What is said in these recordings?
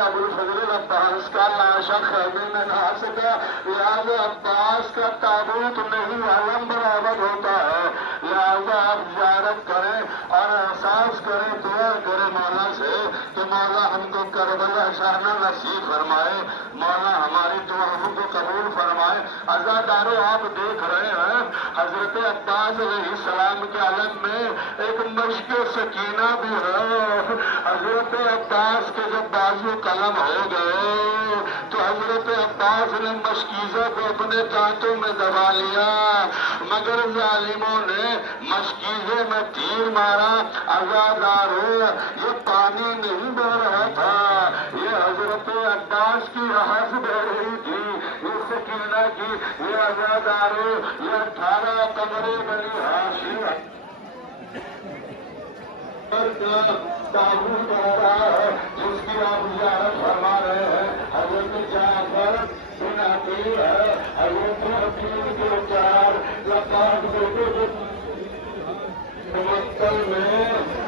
ابوالفضل عباس کا لاشا خیمے میں نہ آ سکا، لہٰذا عباس کا تابوت نہیں علم برآمد ہوتا ہے، لہٰذا آپ زیارت کریں اور احساس کریں، دعا کریں مولا سے کہ مولا ہم کو کربلا شانہ نصیب فرمائے، مولا ہماری دعاؤں کو قبول فرمائے۔ عزادارو آپ دیکھ رہے ہیں حضرت عباس علیہ السلام کے علم میں ایک مشق سکینہ بھی ہے۔ حضرت عباس کے جب بازو قلم ہو گئے تو حضرت عباس نے مشکیزہ کو اپنے دانتوں میں دبا لیا، مگر ظالموں نے مشکیزے میں تیر مارا۔ عزادارو یہ پانی نہیں بہ رہا تھا، یہ حضرت عباس کی رہس بہ رہی تھی، یہ سکینہ کی۔ یہ عزادارو یہ 18 قمرِ بنی ہاشم کا تابوت آ رہا ہے جس کی آپ زیارت فرما رہے ہیں۔ حضرت جعفر بن عقیل ہے، حضرت عقیل کے 4 لقب بیٹے کے مکتل میں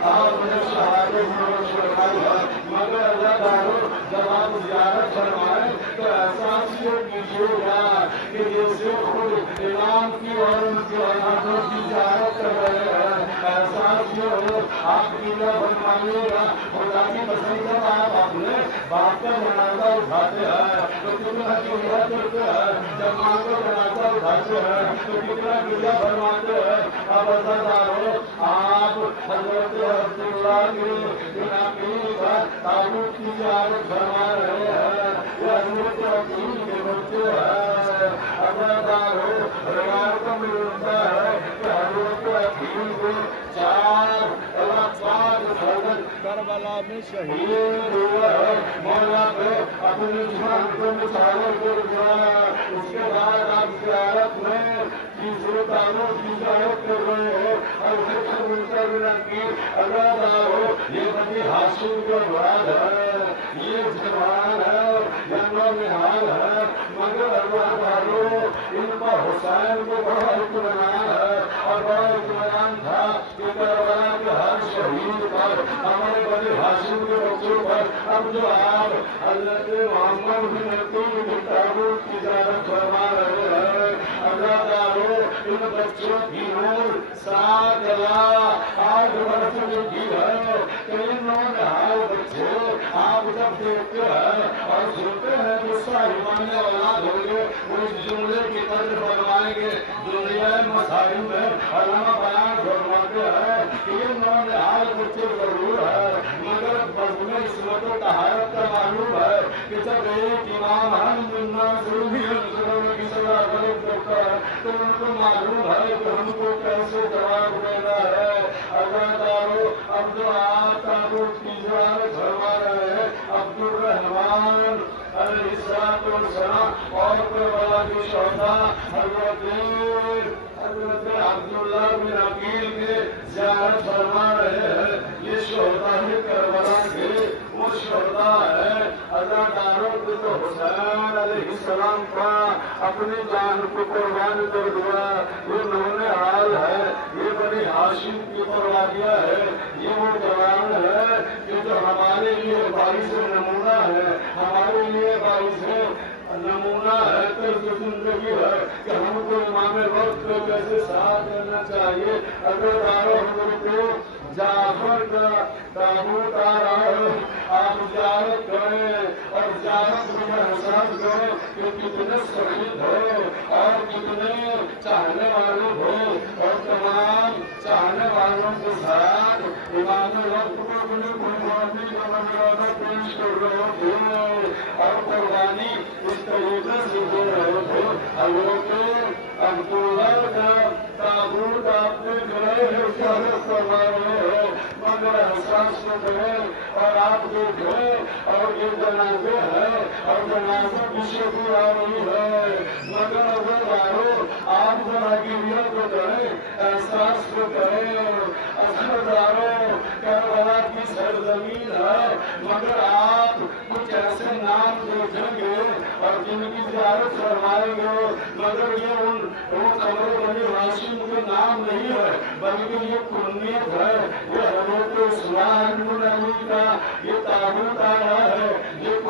آپ نے شہادت نوش فرمائی ہے، مگر عزادارو جب آپ زیارت فرمائیں تو احساس یہ کیجیے گا کہ جیسے خود امام کی اور ان کے اولادوں کی زیارت کر رہے ہیں۔ احساس یہ ہو آپ کی نہ فرمائیے گا، خدا کی پسند جب آپ اپنے باپ کا جنازہ اٹھاتے ہیں تو کتنا قبلہ کرتے ہیں، جب ماں کا جنازہ اٹھاتے ہیں تو کتنا قبلہ فرماتے ہیں۔ اب عزادارو آپ حضرت عبداللہ کے بن عقیل کا تابوت کی زیارت فرما رہے ہیں، یہ حضرت عقیل کے بچے ہیں۔ عزادارو روایتوں میں ملتا ہے کہ حضرت عقیل کے 4 کربلا میں شہید ہوا ہے، مولا کو اپنی جان کو مصور کر دیا۔ اس کے بعد آپ زیارت میں تیسرے تابوت کی زیارت کر رہے ہیں اور عزادارو یہ بنی ہاشم کا اولاد ہے، یہ جوان ہے، یہ نونہال ہے، مگر عزادارو ان کا حسین کو بڑا اطمینان ہے اور بڑا اطمینان تھا کہ کربلا کے ہر شہید پر، ہمارے بنی ہاشم کے بچوں پر اب جو آپ حضرت محمد بن عقیل کے تابوت کی زیارت فرما رہے ہیں۔ عزادارو ان بچوں کی عمر 7 لاکھ 8 برس کی ہے کہ ان نونہال بچے آپ جب دیکھتے ہیں اور سنتے ہیں تو صاحبان اولاد ہوں گے، وہ اس جملے کی قدر فرمائیں گے۔ دنیا مسائل میں علامہ بیان فرماتے ہیں کہ یہ نونہال بچے ضرور ہے مگر بزم عصمت و طہارت کا معلوم ہے کہ جب ایک امام ہم الناس کی صلاح کرتا ہے تو ان کو معلوم ہے کہ ہم کو کیسے جواب دینا ہے۔ عزادارو اب جو آپ تابوت کی زیارت فرما رہے ہیں عبد الرحمن علیہ السلام اور کربلا کے شہداء حضرت عبداللہ بن عقیل کے زیارت فرما رہے ہیں۔ یہ شہداء کربلا کے وہ شہداء ہے۔ عزادارو تو حسین علیہ السلام کا اپنی جان کو قربان کر دیا، یہ نونہال ہے، یہ بنی ہاشم کی پروادیہ ہے، یہ وہ جوان ہے کہ جو ہمارے لیے باعث نمونہ ہے، ہمارے لیے باعث نمونہ ہے، طرز زندگی ہے کہ ہم کو امام وقت کو کیسے ساتھ دینا چاہیے۔ عزادارو حضرت جعفر کا تابوت آ رہا ہے، آپ زیارت کریں اور زیارت میں احساس کریں کہ کتنے شہید ہو اور کتنے چاہنے والے ہو اور تمام چاہنے والوں کے ساتھ امام وقت کو اپنی قربانی کا منظر پیش کر رہے تھے اور قربانی اس طریقے سے دے رہے تھے۔ حضرت عبداللہ کا تابوت آپ دیکھ رہے ہیں، زیارت کروا رہے ہیں، مگر احساس کو کریں اور آپ دیکھیں اور یہ جنازے ہیں اور جنازے کی شکل آ رہی ہے، مگر عزادارو آپ ذرا گریہ کو کریں، احساس کو کریں۔ عزادارو کربلا کی سرزمین ہے مگر آپ کچھ ایسے نام دیکھیں گے اور جن کی زیارت فرمائیں گے مگر یہ وہ قبر بنی ہاشم کے نام نہیں ہے بلکہ یہ کنیت ہے، یہ حضرت عثمان بن علی کا یہ تابوت آیا ہے، یہ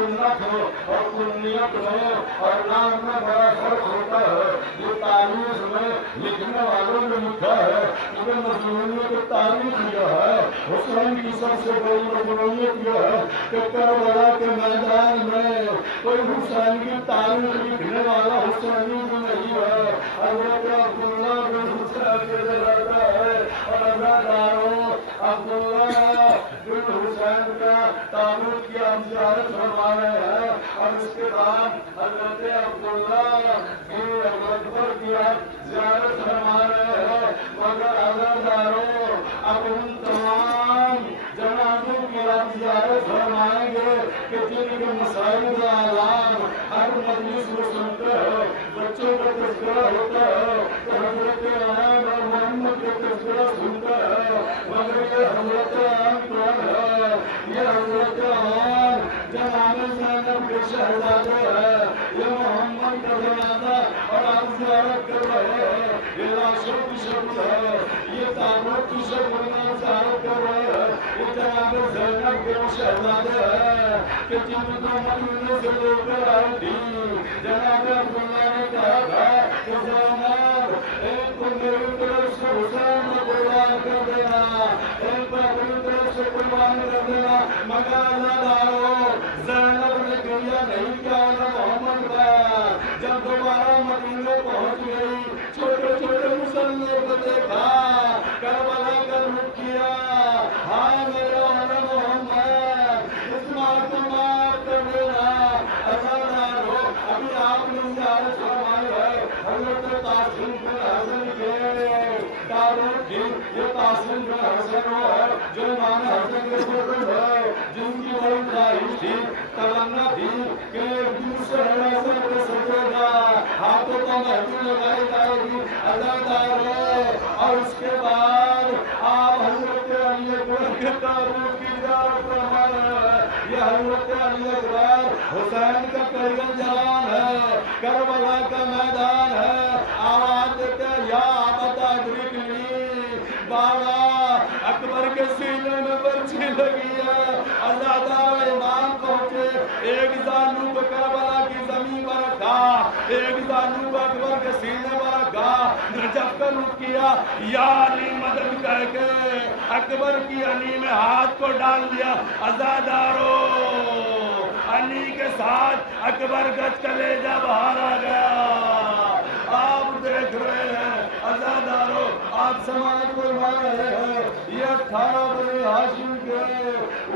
اور کنیت میں اور نام میں بڑا فرق ہوتا ہے. یہ تاریخ میں لکھنے والوں نے لکھا ہے کہ مظلومیوں کو تاریخ یہ ہے. حسین کی سب سے بڑی مظلومیت یہ ہے کہ کربلا کے میدان میں کوئی حسین کی تاریخ لکھنے والا حسینی بھی نہیں ہے. حضرت عبداللہ بن حسین کے رہتا ہے اور ازاداروں عبداللہ بن حسین کا تعلق کیا زیارت فرما رہے ہیں. اور اس کے بعد حضرت عبداللہ کی اکبر کیا زیارت فرما رہے ہیں. مگر ازاداروں اب ان تمام جنازوں کی آپ زیارت فرمائیں گے کہ جن کے مسائل کا اعلان ہر مجلس میں سنتے ہیں. بچوں کا تذکرہ ہوتا ہے تو حضرت عام اور محمد کا تذکرہ سنتا ہے. مگر یہ حضرت عام کون ہے؟ یہ حضرت عام جناب زینب کے شہزادے ہیں. یہ محمد کا جنازہ اور آپ زیارت کر رہے ہیں. یہ لاشوں کی شکل ہے. یہ تابوت کی شکل میں زیارت کر رہے ہیں. یہ جناب زینب کے شہزادے ہیں کہ جن کو مدینے سے لے کر آئی تھی. جناب عبداللہ نے کہا تھا کہ زینب ایک کو میری طرف سے حسین کو قربان کر دینا, ایک کو اپنی طرف سے قربان کر دینا. مگر ازاداروں زینب نے کیا نہیں کیا نہ محمد کا. جب دوبارہ مدینے پہنچ گئی چھوٹے چھوٹے مسلمانوں کو دیکھا, کربلا کا رخ کیا. ہائے میرے والا محمد, اس مار کو معاف کر دینا. ازاداروں ابھی آپ نے زیارت فرمائی ہے حضرت قاسم بن حسن کے تعارف کی. یہ قاسم بن حسن وہ ہے جو امام حسن کے بزرگ ہے, جن کی بڑی خواہش تھی, تمنا تھی کہ دوسرے حسن کو سجے گا, ہاتھوں کو مہندی لگائی جائے گی. ازاداروں اور اس کے بعد آپ حضرت علی اکبر کے تعارف کی زیارت فرمائے ہیں. یہ حضرت علی اکبر حسین کا قریب جوان ہے, کربلا کا میدان ہے. آواز دیتے یا ابا ادرکنی, بابا اکبر کے سینے میں برچھی لگی ہے. ازادار امام پہنچے, ایک زانو کو کربلا کی زمین پر رکھا, ایک زانو کو اکبر کے سینے پر رکھا. جب کر رک کیا یا علی مدد کہہ کے اکبر کی علی میں ہاتھ کو ڈال دیا. ازاداروں علی کے ساتھ اکبر کا کلیجہ باہر آ گیا. آپ دیکھ رہے ہیں ازاداروں, آپ سماج فرما رہے ہیں یہ 18 بنی ہاشم کے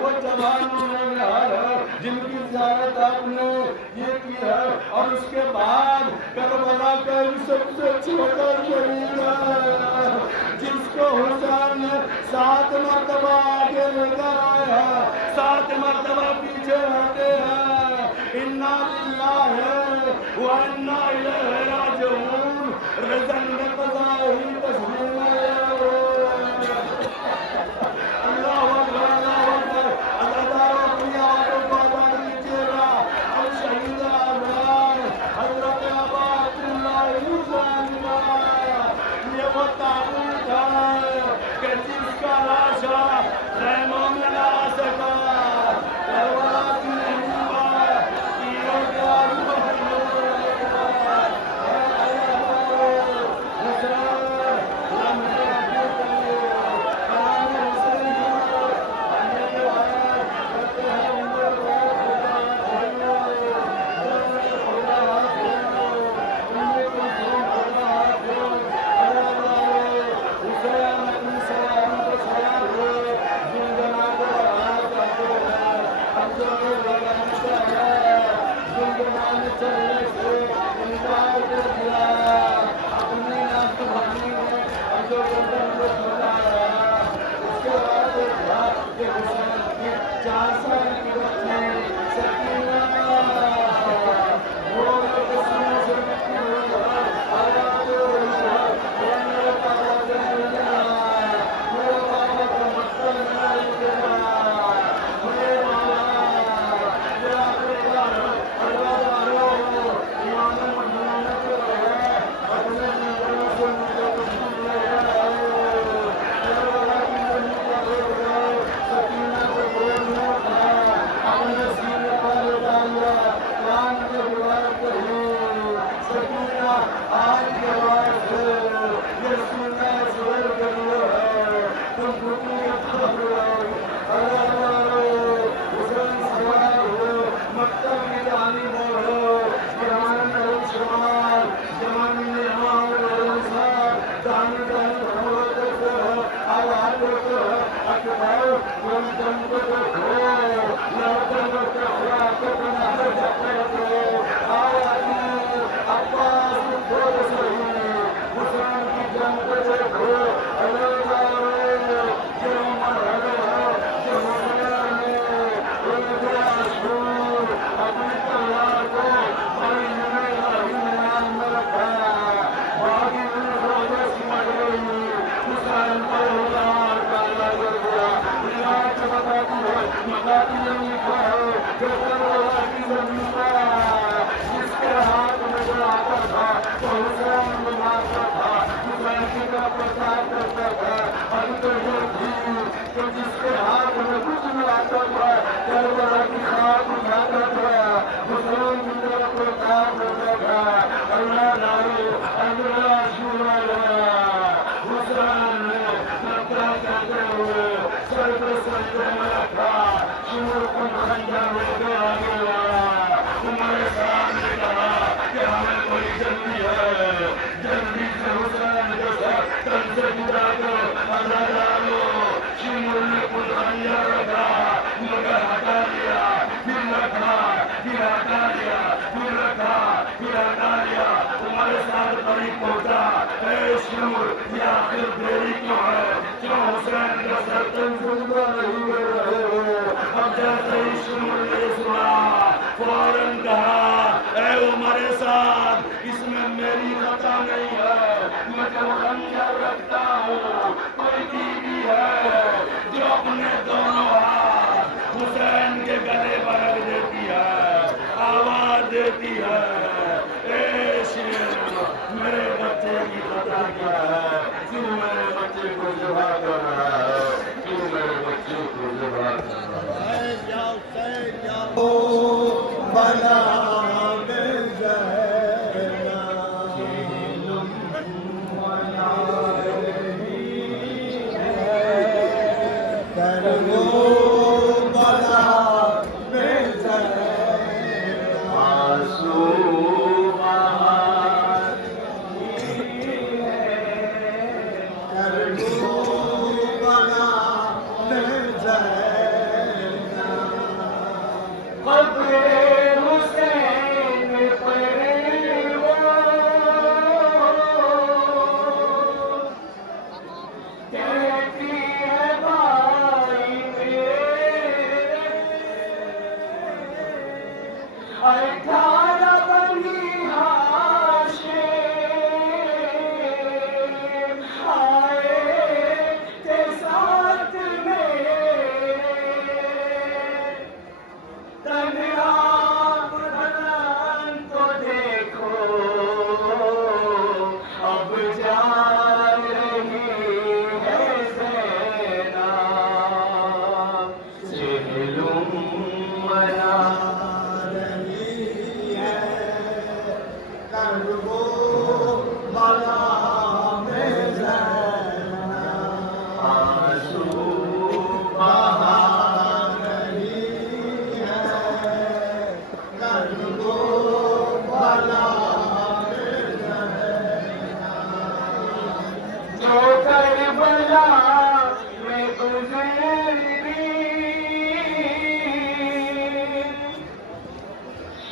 وہ جوان نوجوان ہے جن کی زیارت آپ نے یہ کی ہے. اور اس کے بعد کربلا کا سب سے چھوٹا شہید ہے جس کو حسین نے 7 مرتبہ آگے لے کر آئے ہیں, 7 مرتبہ پیچھے ہٹے ہیں. انا للہ و انا الیہ راجعون. رضن قضائی تسلیم اللہ اکبر اللہ اکبر. ازاداروں اپنی آوازوں کو آباد لیجیے گا. اور شہید اعظم حضرت ابا عبداللہ حسین کا یہ وہ تابوت ہے کہ جس کا لاشا خیموں میں نہ آ سکا. کربلا کی نہیں بات تیروں کے آگے اپنی تلوار کو مریض میں میدان میں رکھا باقی روزے سمجھ گئی حسین پر ہزار کالا کر دیا روایت بتاتی ہے بتاتی ہے لکھا ہے کہ کربلا کی زمین پر جس کے ہاتھ میں جو آتا تھا وہ حسین کو مارتا تھا حسین کی طرف پرچار کرتا تھا ابھی تو یہ تھی کہ جس کے ہاتھ میں کچھ نہیں آتا تھا کربلا کی خاک اٹھاتا تھا حسین کی طرف پرچار کرتا تھا اللہ نارو اللہ شورا حسین نے نقرہ کہتے ہوئے سر پہ سجدے میں رکھا شور کو خنجر لے کے آگے لایا عمر صاحب نے کہا کہ ہمیں کوئی جلدی ہے جلدی سے حسین کے ساتھ تن سے جدا کر ادا ڈالو شور نے خود خنجر رکھا مگر ہٹا لیا پھر رکھا پھر ہٹا لیا پھر رکھا پھر ہٹا لیا عمر صاحب قریب پہنچا اے شور یہ آخر دیری کیوں ہے کیوں حسین کا سر تن سے جدا نہیں کر رہے ہو اب جیسے ہی شور نے سنا فوراً کہا اے عمر صاحب اس میں میری خطا نہیں ہے میں تو خنجر رکھتا ہوں کوئی بیوی ہے جو اپنے دونوں ہاتھ حسین کے گلے پر رکھ دیتی ہے آواز دیتی ہے اے شیر میرے بچے کی خطا کیا ہے کیوں میرے بچے کو ذبح کر رہا ہے کیوں میرے بچے کو ذبح کر رہا ہے بلا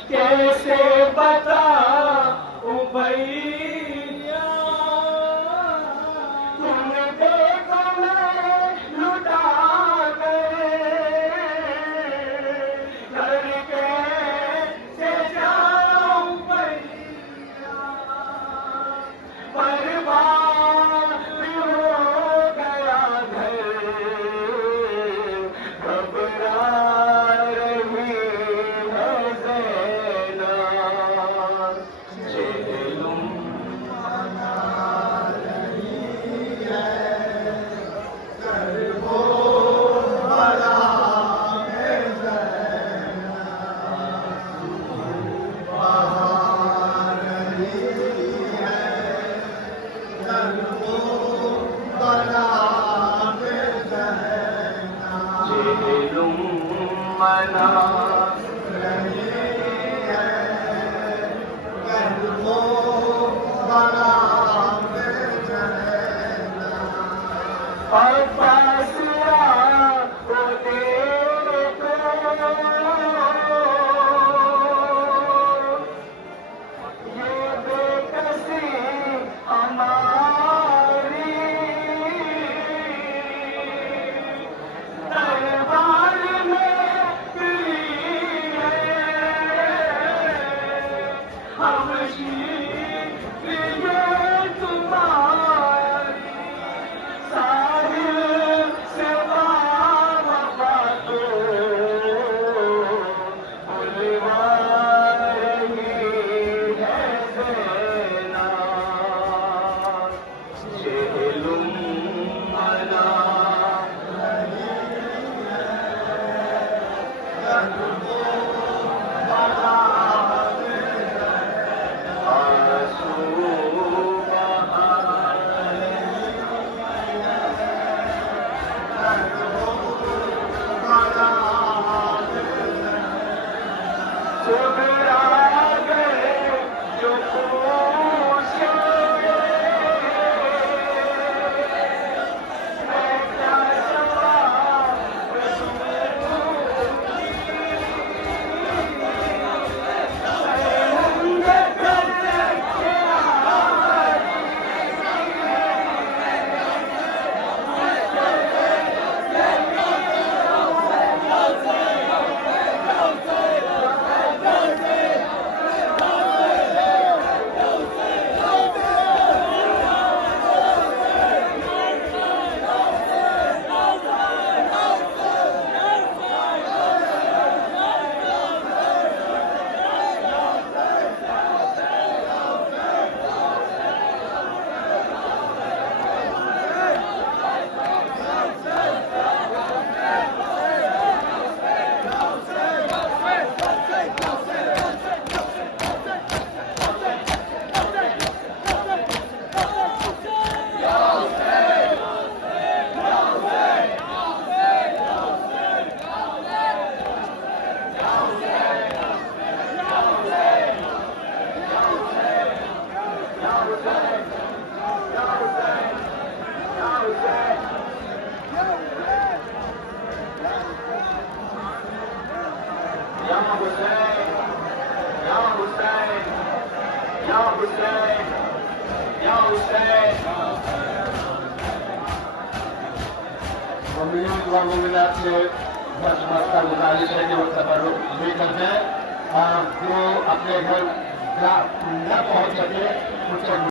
کیسے بتاؤں بھیا تم دیکھو میں لٹا گئے گھر کیسے جاؤں بھیا برباد ہو گیا گھر گھبرا رہی ہے زینب جہلم خوشی یہ تمہاری ساحل سے وفا تو بلوا رہی ہے زینا جہلم منا مومنات سے بس کا گزارش ہے کہ وہ تبرک بھی کرتے ہیں اور جو اپنے گھر نہ پہنچ سکے اس سے